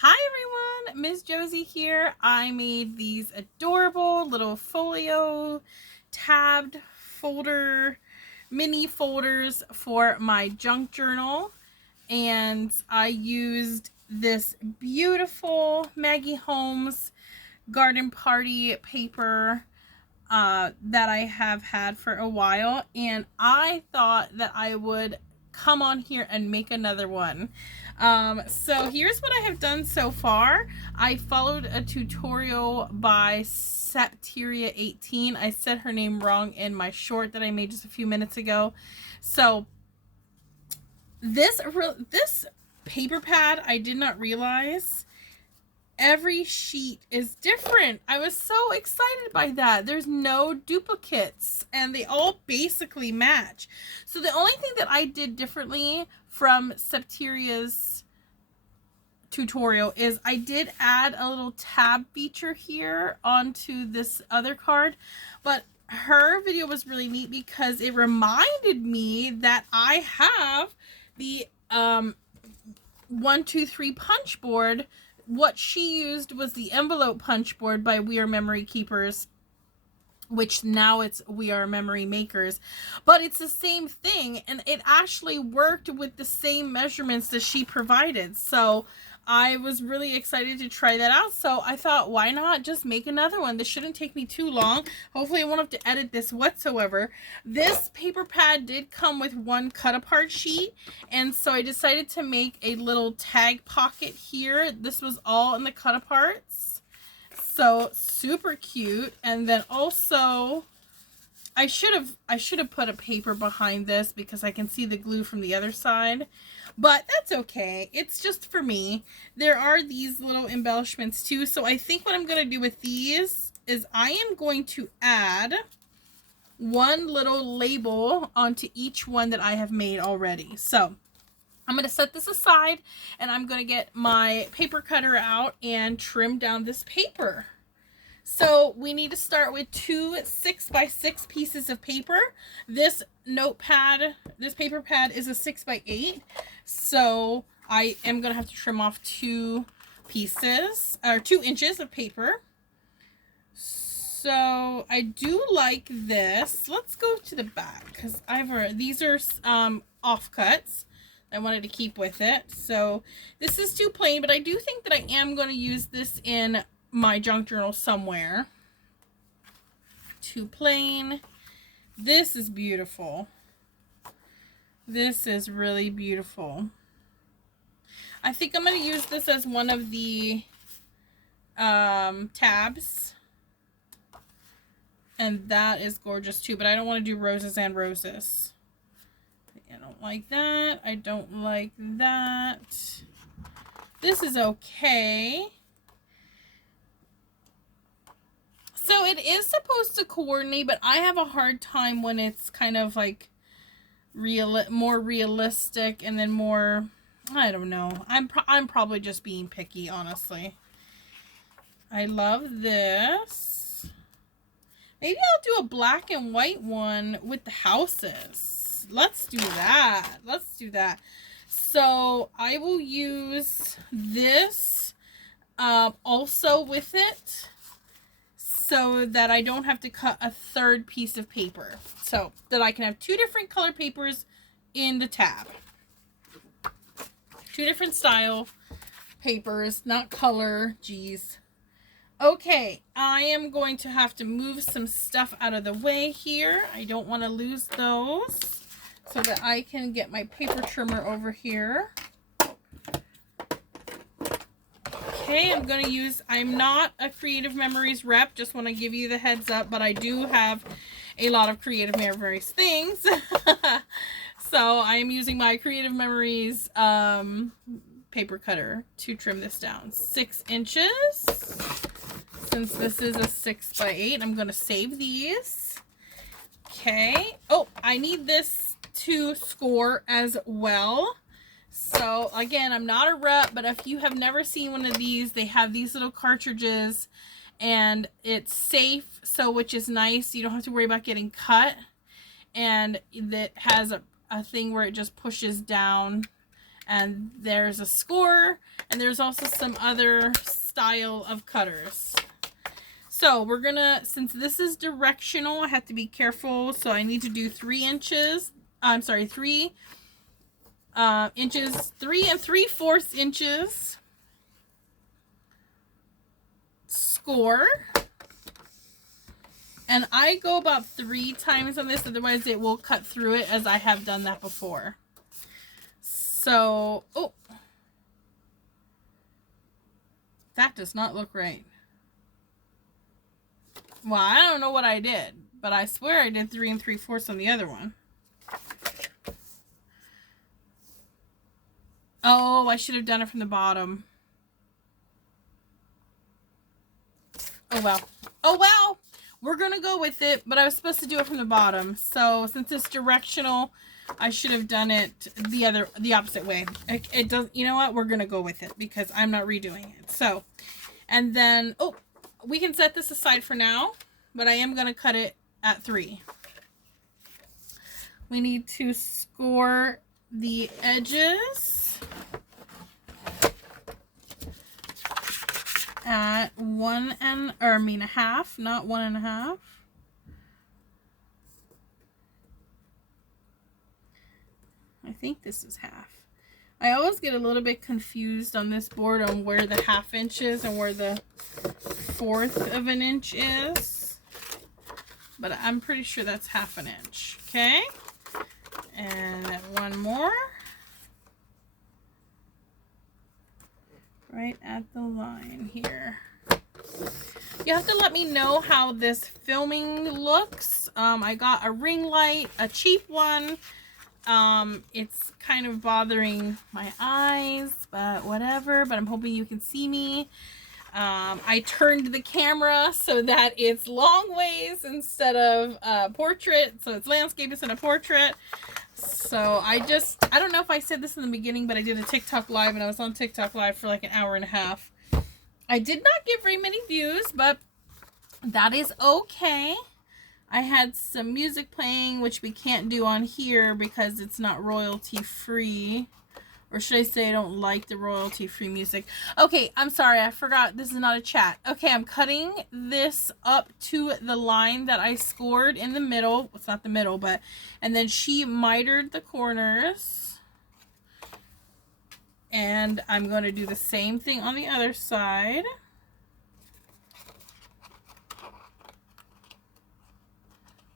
Hi everyone, Miss Josie here. I made these adorable little folio tabbed folder mini folders for my junk journal, and I used this beautiful Maggie Holmes garden party paper that I have had for a while, and I thought that I would come on here and make another one. So here's what I have done so far. I followed a tutorial by Septeria18. I said her name wrong in my short that I made just a few minutes ago. So this paper pad, I did not realize every sheet is different. I was so excited by that. There's no duplicates and they all basically match. So the only thing that I did differently from Septeria's tutorial is I did add a little tab feature here onto this other card, but her video was really neat because it reminded me that I have the 1-2-3 punch board. What she used was the envelope punch board by We Are Memory Keepers, which now it's We Are Memory Makers, but it's the same thing, and it actually worked with the same measurements that she provided. So I was really excited to try that out. So I thought, why not just make another one? This shouldn't take me too long. Hopefully I won't have to edit this whatsoever. This paper pad did come with one cut apart sheet, and so I decided to make a little tag pocket here. This was all in the cut aparts. So super cute. And then also I should have put a paper behind this because I can see the glue from the other side, but that's okay. It's just for me. There are these little embellishments too. So I think what I'm going to do with these is I am going to add one little label onto each one that I have made already. So I'm going to set this aside and I'm going to get my paper cutter out and trim down this paper. So we need to start with 2 6x6 pieces of paper. This paper pad is a 6x8. So I am going to have to trim off 2 pieces, or 2 inches of paper. So I do like this. Let's go to the back because these are offcuts. I wanted to keep with it. So this is too plain, but I do think that I am going to use this in my junk journal somewhere. Too plain. This is beautiful. This is really beautiful. I think I'm going to use this as one of the tabs. And that is gorgeous too, but I don't want to do roses and roses. I don't like that. I don't like that. This is okay. So it is supposed to coordinate, but I have a hard time when it's kind of like more realistic and then more, I don't know. I'm probably just being picky, honestly. I love this. Maybe I'll do a black and white one with the houses. Let's do that. Let's do that. So I will use this also with it, so that I don't have to cut a third piece of paper. So that I can have 2 different color papers in the tab. 2 different style papers, not color. Geez. Okay, I am going to have to move some stuff out of the way here. I don't want to lose those, so that I can get my paper trimmer over here. Okay, I'm not a Creative Memories rep, just want to give you the heads up, but I do have a lot of Creative Memories things. So I am using my Creative Memories paper cutter to trim this down. 6 inches. Since this is a 6x8, I'm going to save these. Okay. Oh, I need this to score as well. So again, I'm not a rep, but if you have never seen one of these, they have these little cartridges and it's safe, so which is nice. You don't have to worry about getting cut, and that has a thing where it just pushes down And there's a score, and there's also some other style of cutters. So we're gonna, since this is directional, I have to be careful. So I need to do 3 inches. I'm sorry, 3 inches, 3 3/4 inches score. And I go about 3 times on this, otherwise it will cut through it, as I have done that before. So, oh, that does not look right. Well, I don't know what I did, but I swear I did 3 3/4 on the other one. Oh, I should have done it from the bottom. Oh, well. Oh, well. We're going to go with it, but I was supposed to do it from the bottom. So, since it's directional, I should have done it the opposite way. It does, you know what? We're going to go with it because I'm not redoing it. So, and then, oh, we can set this aside for now, but I am going to cut it at 3. We need to score the edges at 1.5, not 1.5. I think this is half. I always get a little bit confused on this board on where the 1/2 inch is and where the 1/4 of an inch is. But I'm pretty sure that's 1/2 inch. Okay. And one more. Right at the line here. You have to let me know how this filming looks. I got a ring light, a cheap one. It's kind of bothering my eyes, but whatever. But I'm hoping you can see me. I turned the camera so that it's long ways instead of portrait. So it's landscape instead of portrait. So I don't know if I said this in the beginning, but I did a TikTok live, and I was on TikTok live for like an hour and a half. I did not get very many views, but that is okay. I had some music playing, which we can't do on here because it's not royalty free. Or should I say I don't like the royalty free music? Okay, I'm sorry, I forgot this is not a chat. Okay, I'm cutting this up to the line that I scored in the middle. It's not the middle, but, and then she mitered the corners. And I'm going to do the same thing on the other side.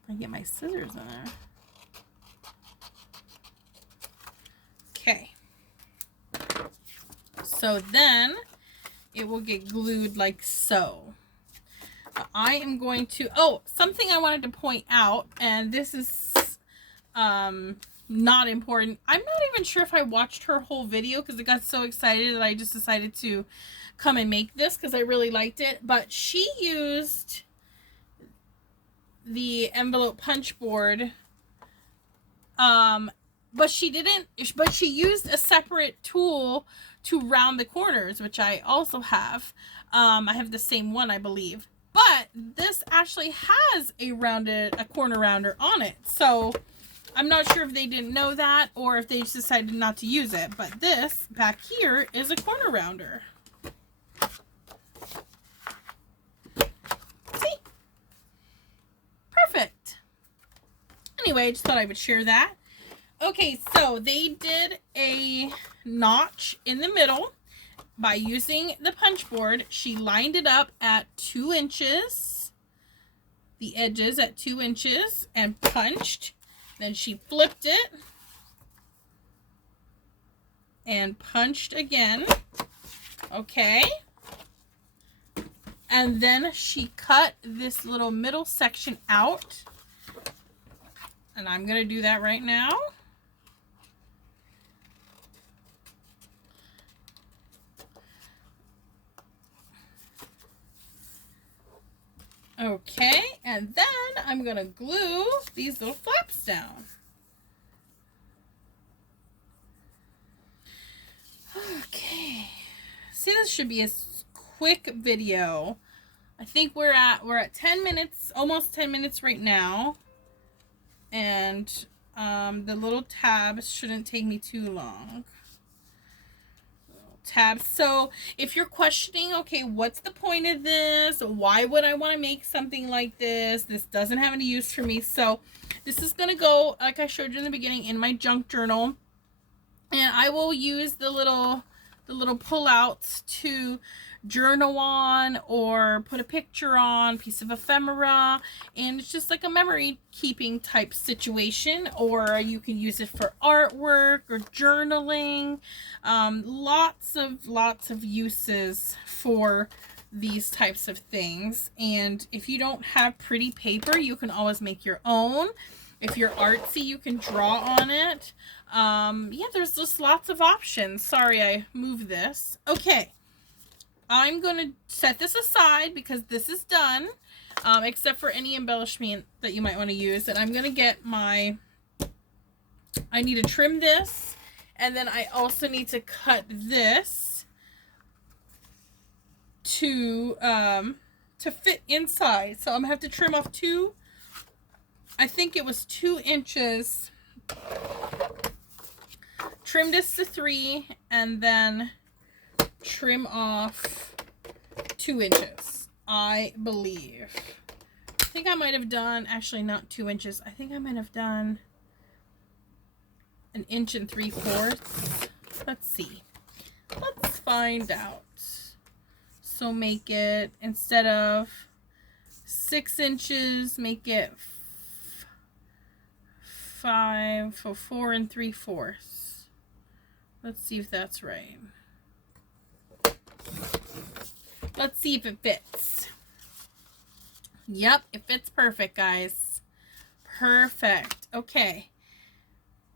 I get my scissors in there. Okay. So then it will get glued like so. I am going to, oh, something I wanted to point out, and this is not important. I'm not even sure if I watched her whole video because I got so excited that I just decided to come and make this because I really liked it. But she used the envelope punch board, but she used a separate tool to round the corners, which I also have. I have the same one, I believe, but this actually has a corner rounder on it. So I'm not sure if they didn't know that or if they just decided not to use it, but this back here is a corner rounder. See? Perfect. Anyway, I just thought I would share that. Okay, so they did a notch in the middle by using the punch board. She lined it up at 2 inches, the edges at 2 inches, and punched. Then she flipped it and punched again. Okay. And then she cut this little middle section out. And I'm going to do that right now. Okay, and then I'm going to glue these little flaps down. Okay. See, this should be a quick video. I think we're at 10 minutes, almost 10 minutes right now. And the little tabs shouldn't take me too long. tabs. So if you're questioning, okay, what's the point of this? Why would I want to make something like this? This doesn't have any use for me. So this is going to go, like I showed you in the beginning, in my junk journal. And I will use the little pullouts to journal on or put a picture on, piece of ephemera, and it's just like a memory keeping type situation. Or you can use it for artwork or journaling. Lots of uses for these types of things. And if you don't have pretty paper, you can always make your own. If you're artsy, you can draw on it. Yeah, there's just lots of options. Sorry, I moved this. Okay, I'm going to set this aside because this is done, except for any embellishment that you might want to use. And I'm going to get I need to trim this, and then I also need to cut this to fit inside. So I'm going to have to trim off I think it was 2 inches. Trim this to 3 and then trim off 2 inches, I believe. I think I might have done, actually not 2 inches. I think I might have done 1 3/4 inches. Let's see. Let's find out. So make it, instead of 6 inches, make it 4 3/4. Let's see if that's right. Let's see if it fits. Yep, it fits perfect, guys. Perfect. Okay.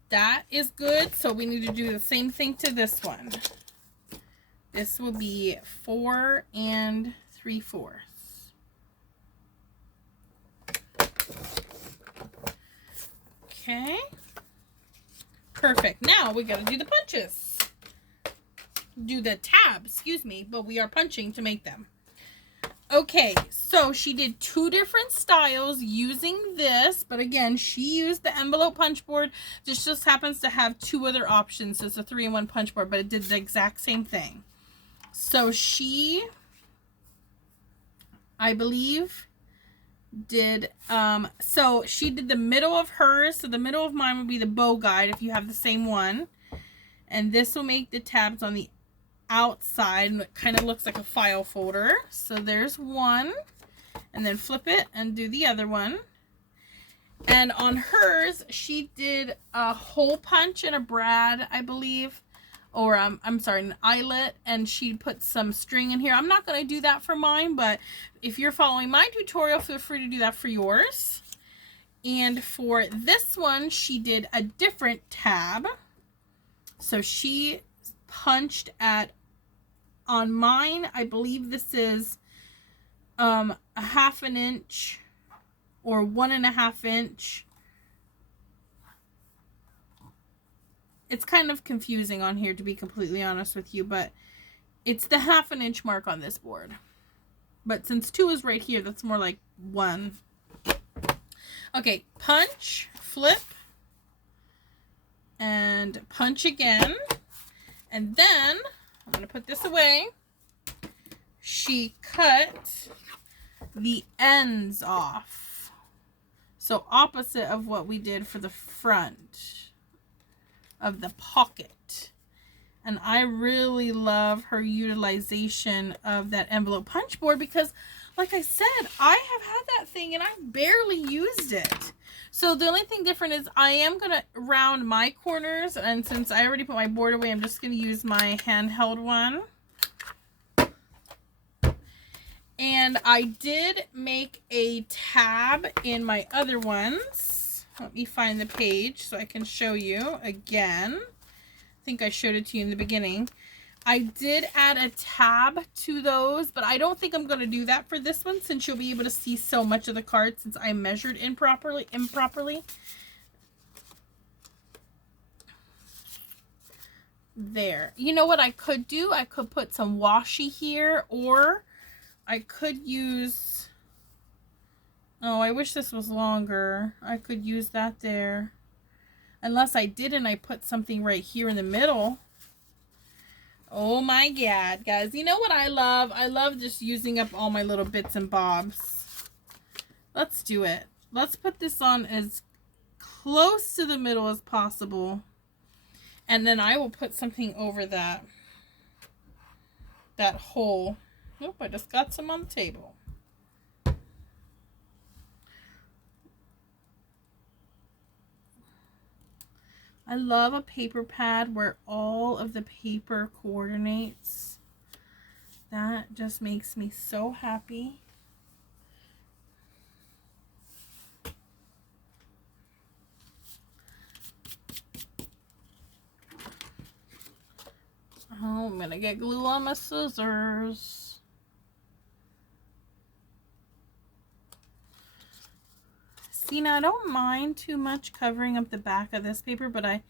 That is good. So we need to do the same thing to this one. This will be 4 3/4. Okay. Perfect. Now we got to do the punches. Do the tabs, excuse me, but we are punching to make them. Okay, so she did 2 different styles using this, but again, she used the envelope punch board. This just happens to have 2 other options. So it's a 3-in-1 punch board, but it did the exact same thing. So she, I believe, did so she did the middle of hers. So the middle of mine would be the bow guide if you have the same one, and this will make the tabs on the outside, and it kind of looks like a file folder. So there's one, and then flip it and do the other one. And on hers, she did a hole punch and a brad, I believe, or I'm sorry, an eyelet, and she put some string in here. I'm not going to do that for mine, but if you're following my tutorial, feel free to do that for yours. And for this one, she did a different tab. So she punched on mine, I believe this is a 1/2 inch or 1.5 inch. It's kind of confusing on here, to be completely honest with you, but it's the 1/2 inch mark on this board. But since 2 is right here, that's more like 1. Okay, punch, flip, and punch again. And then, I'm going to put this away. She cut the ends off. So opposite of what we did for the front of the pocket. And I really love her utilization of that envelope punch board because, like I said, I have had that thing and I barely used it. So the only thing different is I am going to round my corners, and since I already put my board away, I'm just going to use my handheld one. And I did make a tab in my other ones. Let me find the page so I can show you again. I think I showed it to you in the beginning. I did add a tab to those, but I don't think I'm going to do that for this one since you'll be able to see so much of the card since I measured improperly. There. You know what I could do? I could put some washi here, or I could use... Oh, I wish this was longer. I could use that there. Unless I did and I put something right here in the middle. Oh my God, guys. You know what I love? I love just using up all my little bits and bobs. Let's do it. Let's put this on as close to the middle as possible. And then I will put something over that hole. Nope, I just got some on the table. I love a paper pad where all of the paper coordinates. That just makes me so happy. Oh, I'm gonna get glue on my scissors. See, now I don't mind too much covering up the back of this paper, but I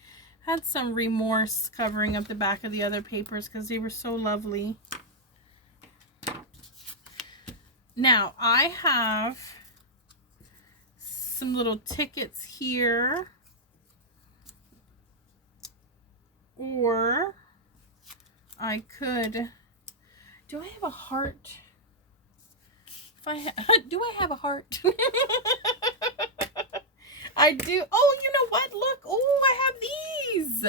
had some remorse covering up the back of the other papers because they were so lovely. Now, I have some little tickets here. Or I could... Do I have a heart? Do I have a heart? I do. Oh, you know what? Look. Oh, I have these.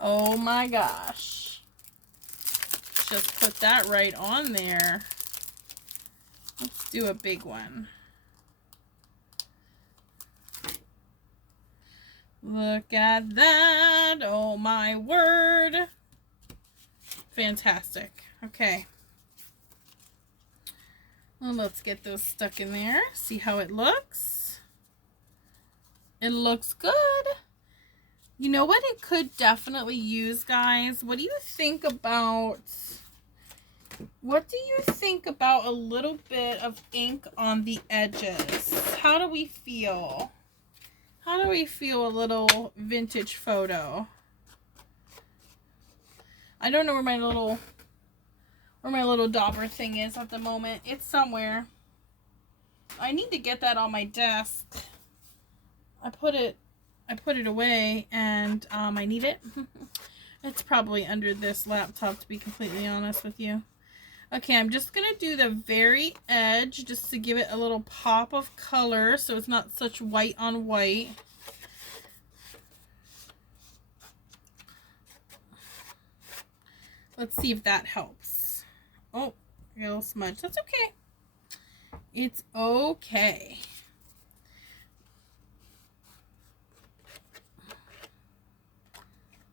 Oh my gosh. Just put that right on there. Let's do a big one. Look at that. Oh my word. Fantastic. Okay. Well, let's get those stuck in there. See how it looks. It looks good. You know what it could definitely use, guys? What do you think about... What do you think about a little bit of ink on the edges? How do we feel? How do we feel a little vintage photo? I don't know where my little dauber thing is at the moment. It's somewhere. I need to get that on my desk. I put it away and I need it. It's probably under this laptop, to be completely honest with you. Okay, I'm just gonna do the very edge just to give it a little pop of color so it's not such white on white. Let's see if that helps. Oh, a little smudge. That's okay. It's okay.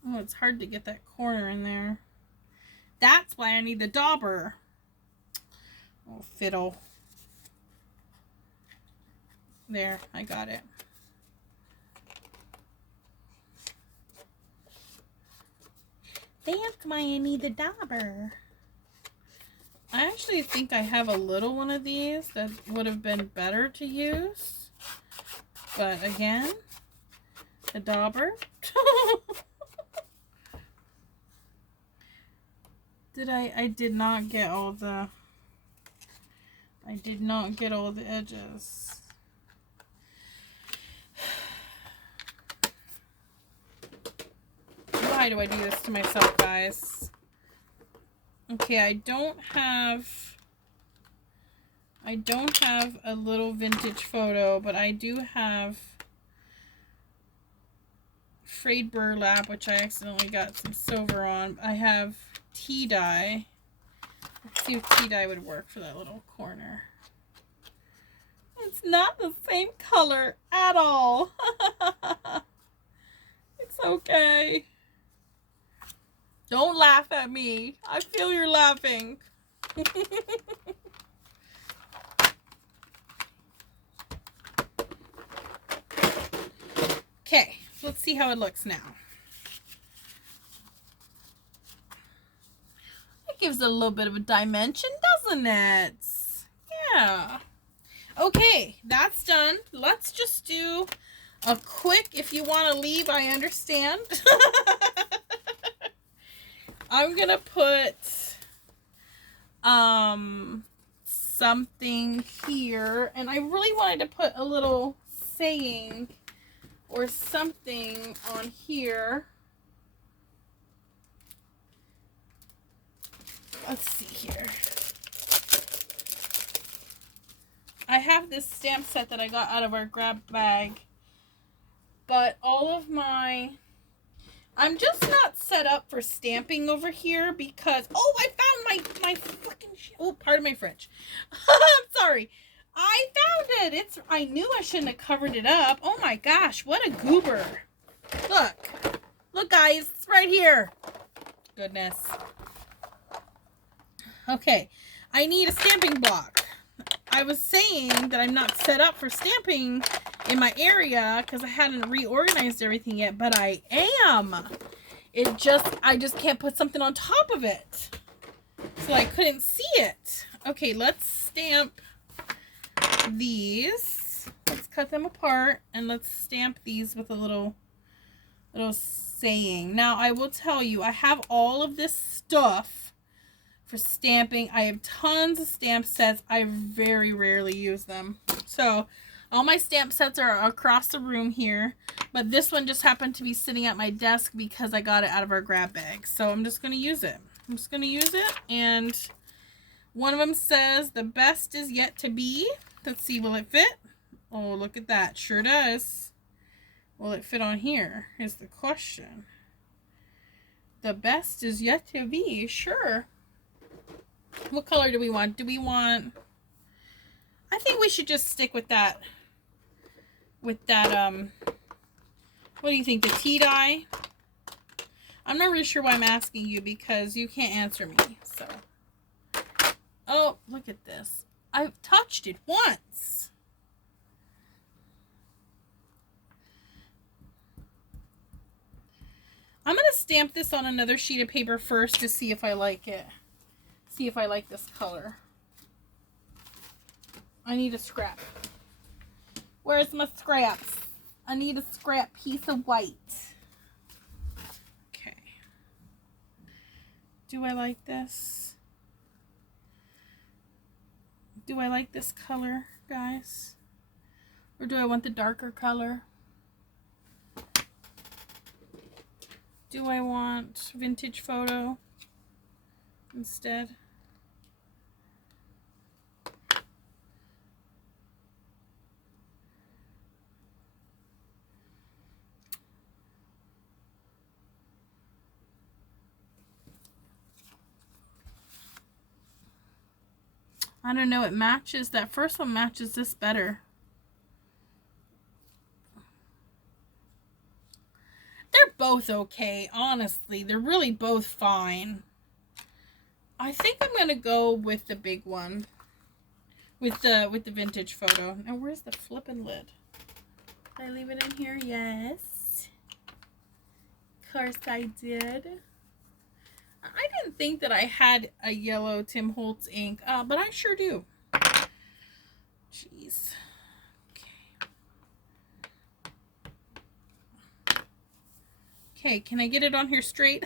Oh, it's hard to get that corner in there. That's why I need the dauber. Oh, fiddle. There, I got it. That's why I need the dauber. I actually think I have a little one of these that would have been better to use. But again, the dauber. I did not get all the edges. Why do I do this to myself, guys? Okay, I don't have a little vintage photo, but I do have frayed burlap, which I accidentally got some silver on. I have tea dye. Let's see if tea dye would work for that little corner. It's not the same color at all. It's okay. Don't laugh at me. I feel you're laughing. Okay, let's see how it looks now. It gives it a little bit of a dimension, doesn't it? Yeah. Okay, that's done. Let's just do a quick, if you want to leave, I understand. I'm going to put something here, and I really wanted to put a little saying or something on here. Let's see here. I have this stamp set that I got out of our grab bag. But all of my... I'm just not set up for stamping over here because... Oh, I found my fucking... Oh, pardon my French. I'm sorry. I found it. I knew I shouldn't have covered it up. Oh my gosh, what a goober. Look. Look, guys. It's right here. Goodness. Okay. I need a stamping block. I was saying that I'm not set up for stamping in my area because I hadn't reorganized everything yet, but I am. I just can't put something on top of it. So I couldn't see it. Okay, let's stamp these. Let's cut them apart and let's stamp these with a little saying. Now, I will tell you, I have all of this stuff for stamping. I have tons of stamp sets. I very rarely use them. So all my stamp sets are across the room here, but this one just happened to be sitting at my desk because I got it out of our grab bag. So I'm just going to use it. And one of them says, the best is yet to be. Let's see, will it fit? Oh, look at that. Sure does. Will it fit on here is the question. The best is yet to be. Sure. What color do we want? I think we should just stick with that. What do you think? The tea dye? I'm not really sure why I'm asking you because you can't answer me. So, oh, look at this. I've touched it once. I'm going to stamp this on another sheet of paper first to see if I like it. See if I like this color. I need a scrap. Where's my scraps? I need a scrap piece of white. Okay. Do I like this? Do I like this color, guys? Or do I want the darker color? Do I want vintage photo instead? I don't know, it matches, that first one matches this better. They're both okay, honestly. They're really both fine. I think I'm going to go with the big one. With the vintage photo. Now, where's the flippin' lid? Did I leave it in here? Yes. Of course I did. I didn't think that I had a yellow Tim Holtz ink, but I sure do. Jeez. Okay, can I get it on here straight?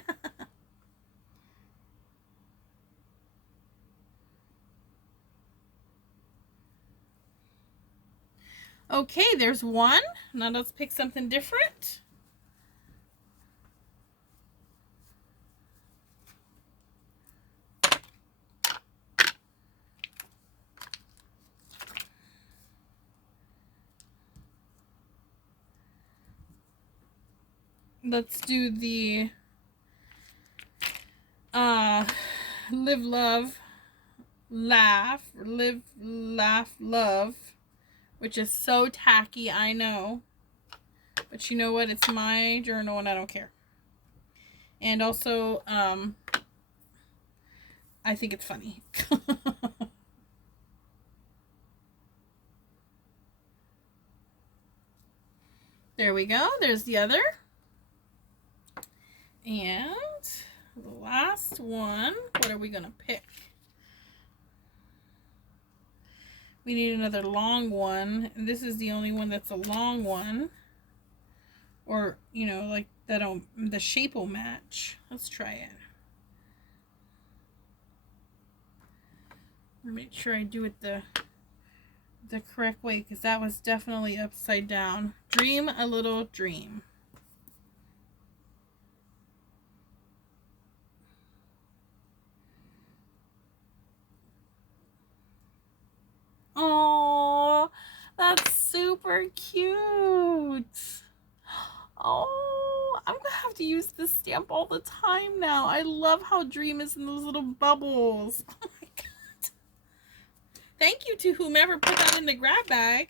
Okay, there's one. Now let's pick something different. Let's do the live, love, laugh, live, laugh, love, which is so tacky, I know. But you know what? It's my journal and I don't care. And also, I think it's funny. There we go. There's the other. And the last one, what are we going to pick? We need another long one. And this is the only one that's a long one. Or, you know, like the shape will match. Let's try it. Make sure I do it the correct way because that was definitely upside down. Dream a little dream. That's super cute. Oh, I'm gonna have to use this stamp all the time now. I love how Dream is in those little bubbles. Oh my god. Thank you to whomever put that in the grab bag.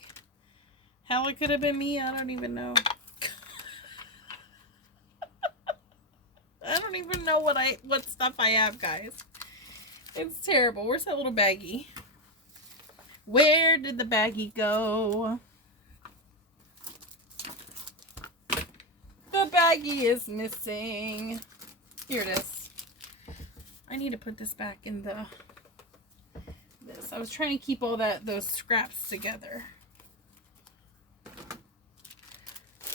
Hell, it could have been me. I don't even know. I don't even know what stuff I have, guys. It's terrible. Where's that little baggie? Where did the baggie go? The baggie is missing. Here it is. I need to put this back in this. I was trying to keep all those scraps together.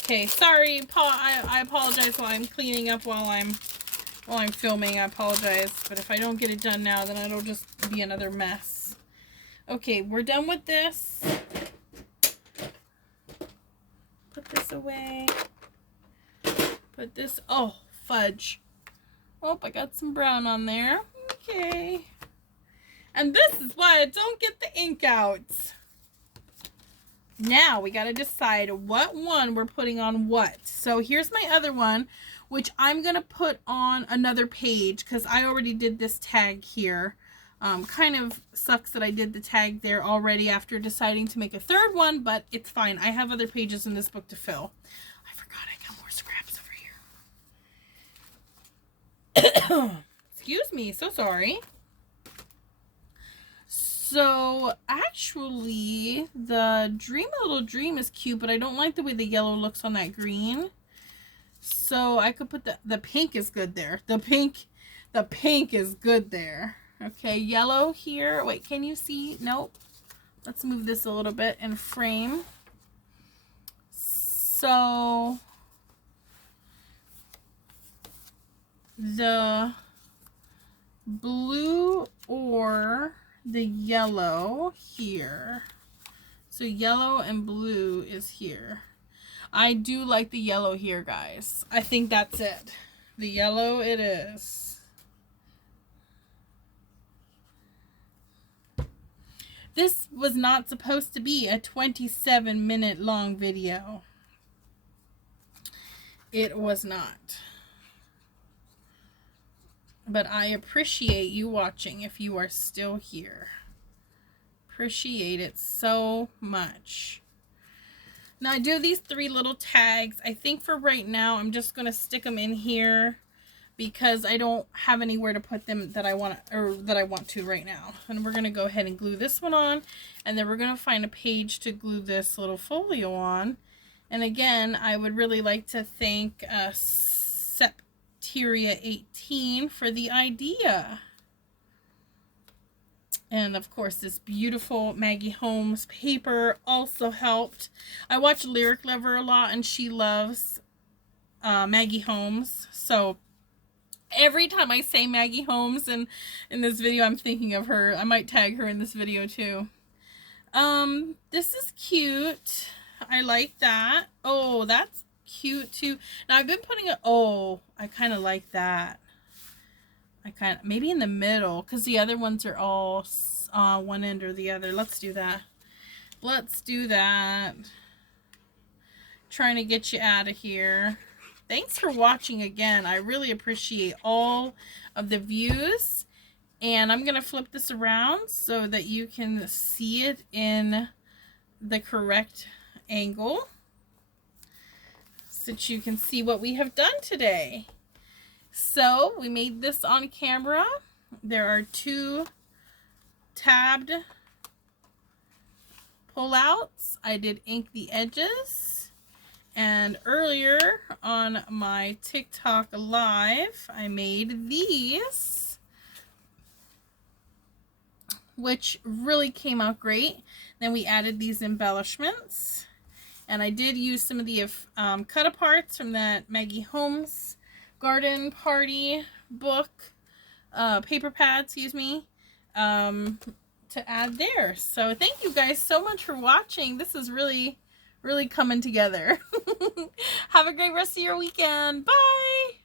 Okay, sorry, Paul. I apologize while I'm cleaning up while I'm filming. I apologize, but if I don't get it done now, then it'll just be another mess. Okay, we're done with this. Put this away. Put this. Oh, fudge. Oh, I got some brown on there. Okay. And this is why I don't get the ink out. Now we got to decide what one we're putting on what. So here's my other one, which I'm going to put on another page because I already did this tag here. Kind of sucks that I did the tag there already after deciding to make a third one, but it's fine. I have other pages in this book to fill. I forgot I got more scraps over here. Excuse me, so sorry. So, actually, the Dream a Little Dream is cute, but I don't like the way the yellow looks on that green. So, I could put the pink is good there. The pink is good there. Okay, yellow here. Wait, can you see? Nope. Let's move this a little bit and frame. So, the blue or the yellow here. So yellow and blue is here. I do like the yellow here, guys. I think that's it. The yellow it is. This was not supposed to be a 27-minute long video. It was not. But I appreciate you watching if you are still here. Appreciate it so much. Now I do these 3 little tags. I think for right now I'm just going to stick them in here because I don't have anywhere to put them that I want to right now. And we're going to go ahead and glue this one on, and then we're going to find a page to glue this little folio on. And again, I would really like to thank Septeria 18 for the idea. And of course this beautiful Maggie Holmes paper also helped. I watch Lyric Lover a lot and she loves Maggie Holmes. So every time I say Maggie Holmes in this video, I'm thinking of her. I might tag her in this video too. This is cute. I like that. Oh, that's cute too. Now I've been putting it, oh, I kind of like that. Maybe in the middle, because the other ones are all one end or the other. Let's do that. Let's do that. Trying to get you out of here. Thanks for watching again. I really appreciate all of the views. And I'm going to flip this around so that you can see it in the correct angle, so that you can see what we have done today. So we made this on camera. There are 2 tabbed pullouts. I did ink the edges. And earlier on my TikTok live, I made these, which really came out great. Then we added these embellishments. And I did use some of the cut-aparts from that Maggie Holmes Garden Party book, paper pad, excuse me, to add there. So thank you guys so much for watching. This is really, really coming together. Have a great rest of your weekend. Bye!